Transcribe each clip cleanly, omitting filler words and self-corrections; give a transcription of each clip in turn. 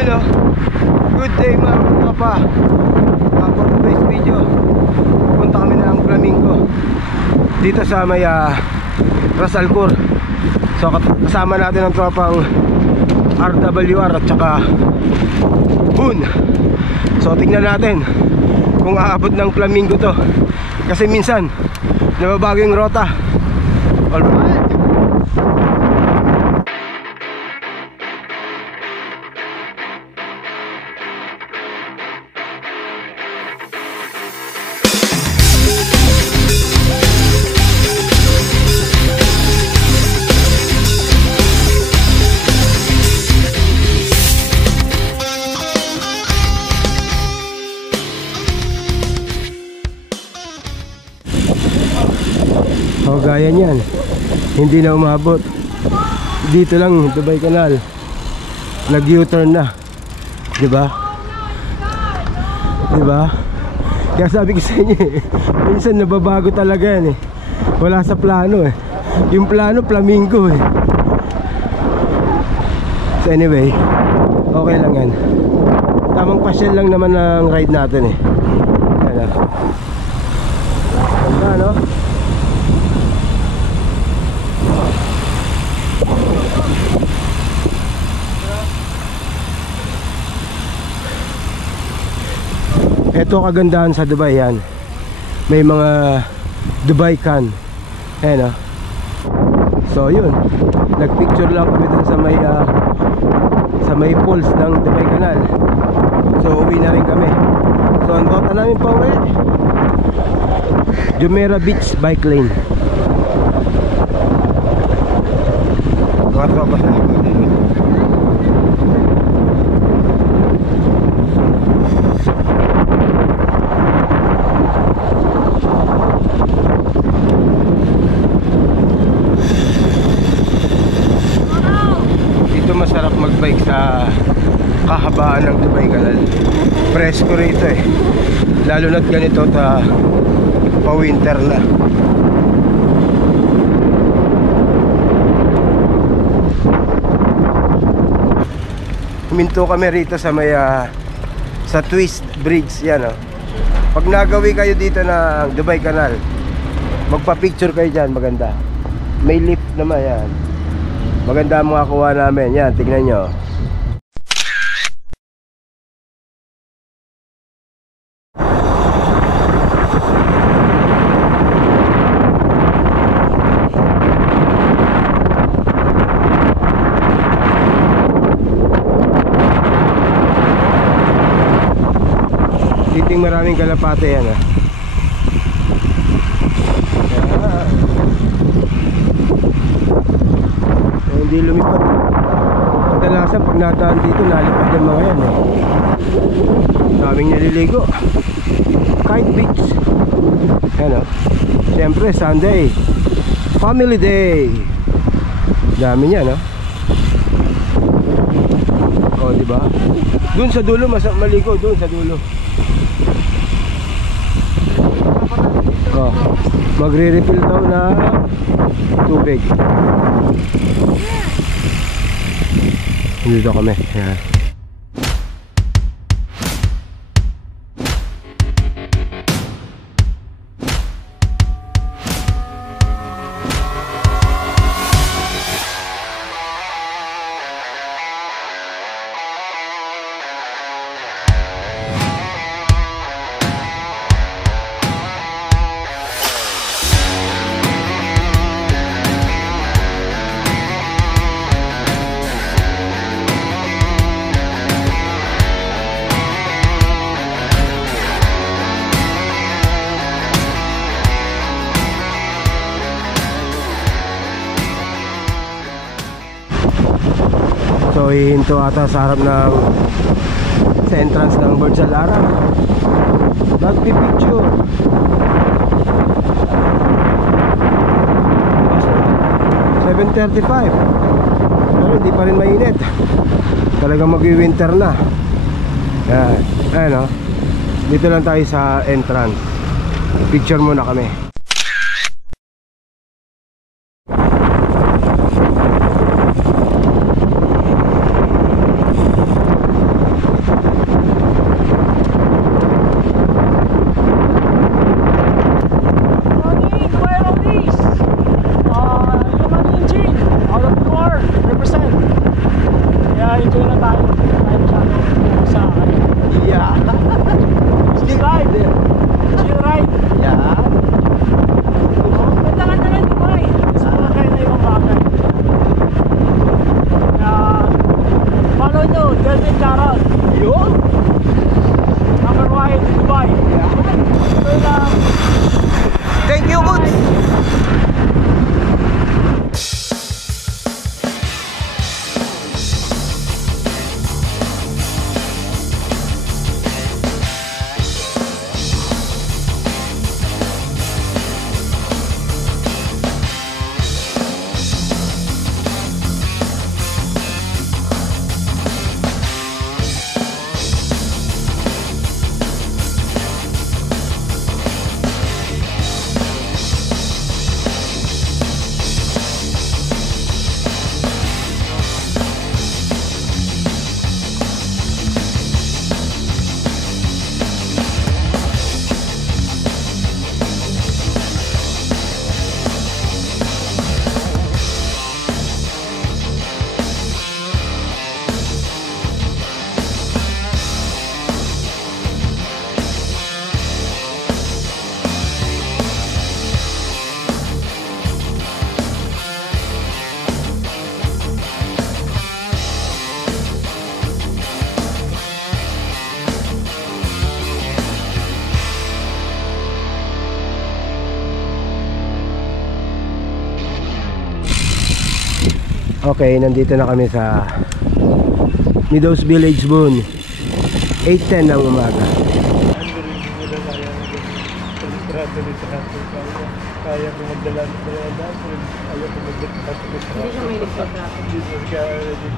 Yun o. Good day mga kapapa. For today's video, punta kami ng Flamingo dito sa may Ras Al Khor. So kasama natin ang tropang RWR at saka Boon. So tingnan natin kung aabot ng Flamingo to, kasi minsan nababago yung rota. Alright. O gaya niyan, hindi na umabot. Dito lang, Dubai Canal, nag U-turn na, diba? Diba? Kaya sabi ko sa inyo minsan nababago talaga yan wala sa plano yung plano Flamingo So anyway, okay lang yan. Tamang pasyal lang naman ang ride natin Yan ganda, no? Ito kagandahan sa Dubai yan. May mga Dubai can. Ayan So yun, nagpicture lang kami dun sa may pools ng Dubai Canal. So uwi na rin kami. So ang rota namin pa uwi, Jumeirah Beach Bike Lane. Mga tropa sa likod. Masarap magbike sa kahabaan ng Dubai Canal. Presko rito lalo na't ganito pa winter na. Huminto kami rito sa may sa Twist Bridge yan Pag nagawi kayo dito ng Dubai Canal, magpa-picture kayo dyan, maganda. May lift naman yan. Maganda ang mga kuha namin. Yan, tignan nyo. Titing maraming kalapate yan Hindi lumipad. Kadalasan pag nataan dito, nalipad yung mga yan Daming naliligo. Kite Beach. Yan Siyempre Sunday, Family Day. Dami niya diba? Dun sa dulo, maligo dun sa dulo. Magre-refill daw na tubig. Dito kami. Yan. So hihinto ata sa harap ng sa entrance ng Burj Al Arab. Magpipicture. 7:35. Pero hindi pa rin mainit. Talagang mag-winter na. Yan. Ayan Dito lang tayo sa entrance. Picture muna kami. na tayo. Tayo masyadong sa akin. Yeah. Still ride. Still ride. Yeah. Ganda-ganda lang ito ay. Gusto ko lang kayo na ibang bagay. Kaya, follow nyo, Delvin Charon. Yun. Number 1 in Dubai. Ito lang. Thank you, Boots. Okay, nandito na kami sa Meadows Village, Boon. 8:10 ng umaga. Kaya ko magdala ng dala, ayaw ko magdala. Hindi siya may nagtatrato. Hindi siya ready.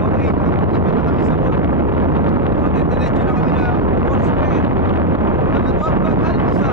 Okay, nakapagkita na kami sa Boon. Okay, diretso na kami na Foursquare. Nakatuwag bakal sa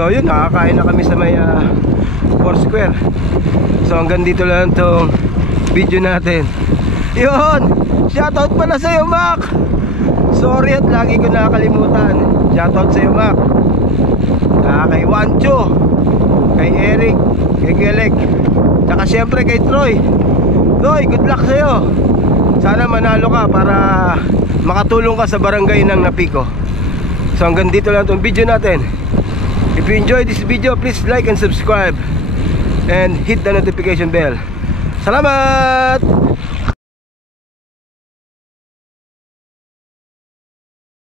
So yun, nakakain na kami sa may Foursquare. So hanggang dito lang itong video natin. Yun, shoutout pala sa'yo, Mac. Sorry at lagi ko nakakalimutan. Shoutout sa'yo, Mac. Kay Wancho, kay Eric, kay Gelek, tsaka syempre kay Troy. Troy, good luck sa'yo. Sana manalo ka para makatulong ka sa barangay ng Napico. So hanggang dito lang itong video natin. If you enjoyed this video, please like and subscribe and hit the notification bell. Salamat!